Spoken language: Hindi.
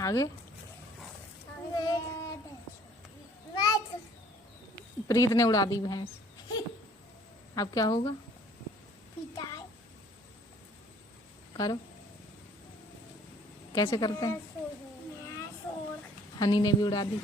आगे प्रीत ने उड़ा दी भैंस। अब क्या होगा? करो, कैसे करते हैं? हनी ने भी उड़ा दी।